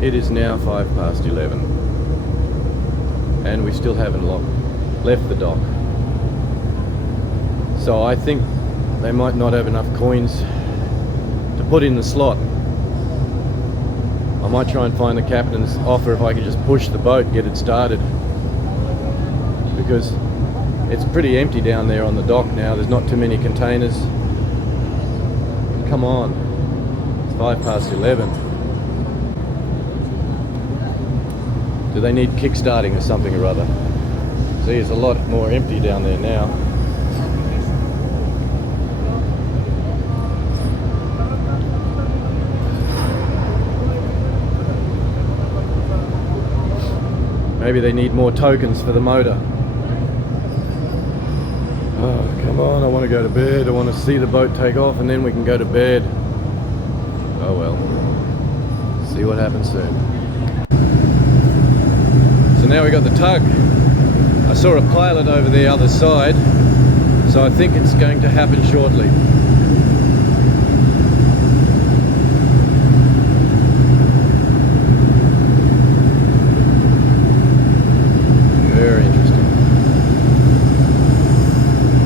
It is now 11:05, and we still haven't left the dock. So I think they might not have enough coins to put in the slot. I might try and find the captain's offer if I could just push the boat, get it started, because it's pretty empty down there on the dock now. There's not too many containers. Come on, it's 11:05. Do they need kick-starting or something or other? See, it's a lot more empty down there now. Maybe they need more tokens for the motor. Oh, come on, I want to go to bed. I want to see the boat take off and then we can go to bed. Oh well. See what happens soon. So now we got the tug. I saw a pilot over the other side, so I think it's going to happen shortly. Very interesting.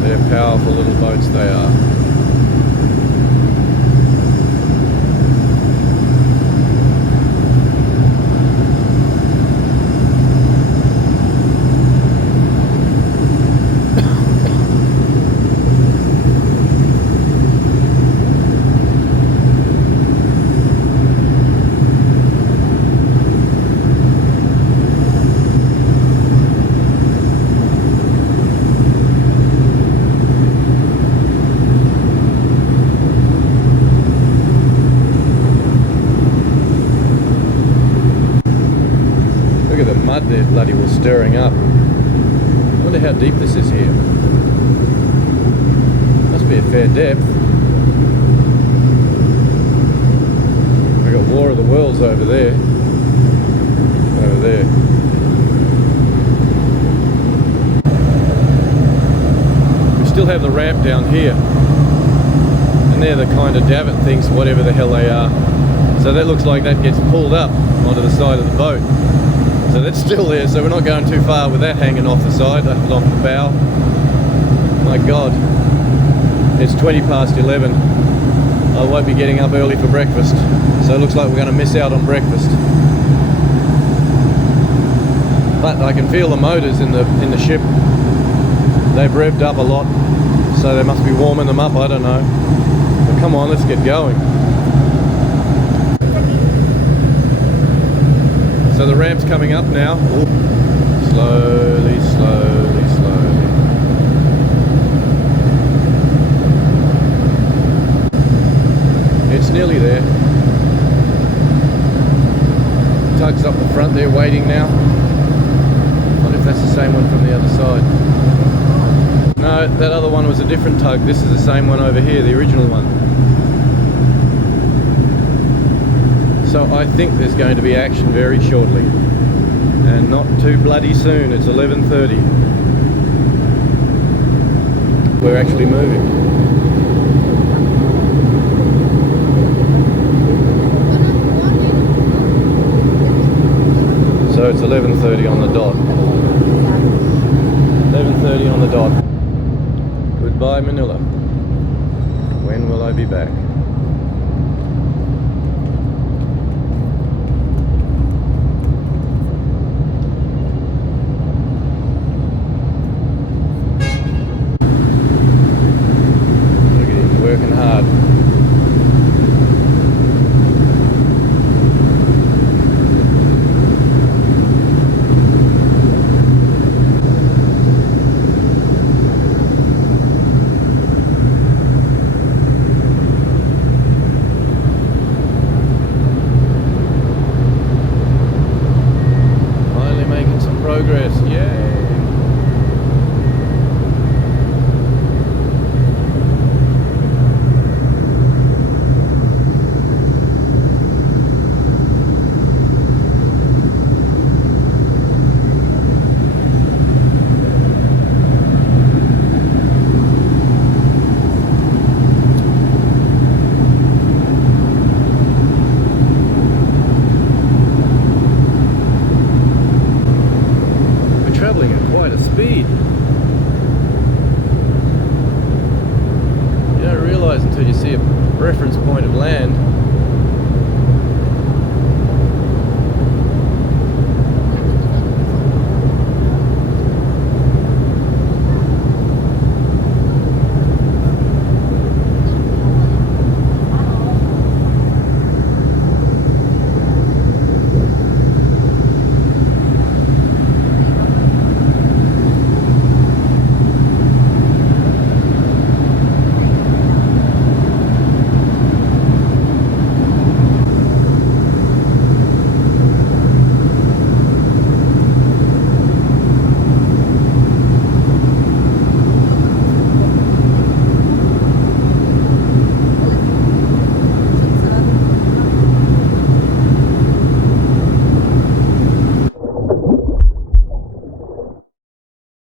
They're powerful little boats, they are. Mud there bloody well stirring up. I wonder how deep this is here. Must be a fair depth. We got War of the Worlds over there. Over there. We still have the ramp down here. And they're the kind of davit things, whatever the hell they are. So that looks like that gets pulled up onto the side of the boat. So that's still there, so we're not going too far with that hanging off the side, off the bow. My God, it's 11:20. I won't be getting up early for breakfast, so it looks like we're going to miss out on breakfast. But I can feel the motors in the ship. They've revved up a lot, so they must be warming them up, I don't know. But come on, let's get going. So the ramp's coming up now. Ooh. Slowly, slowly, slowly. It's nearly there. Tug's up the front there waiting now. I wonder if that's the same one from the other side. No, that other one was a different tug. This is the same one over here, the original one. So I think there's going to be action very shortly, and not too bloody soon. It's 11:30. We're actually moving. So it's 11:30 on the dot. 11:30 on the dot. Goodbye, Manila. When will I be back? Working hard. reference point of land.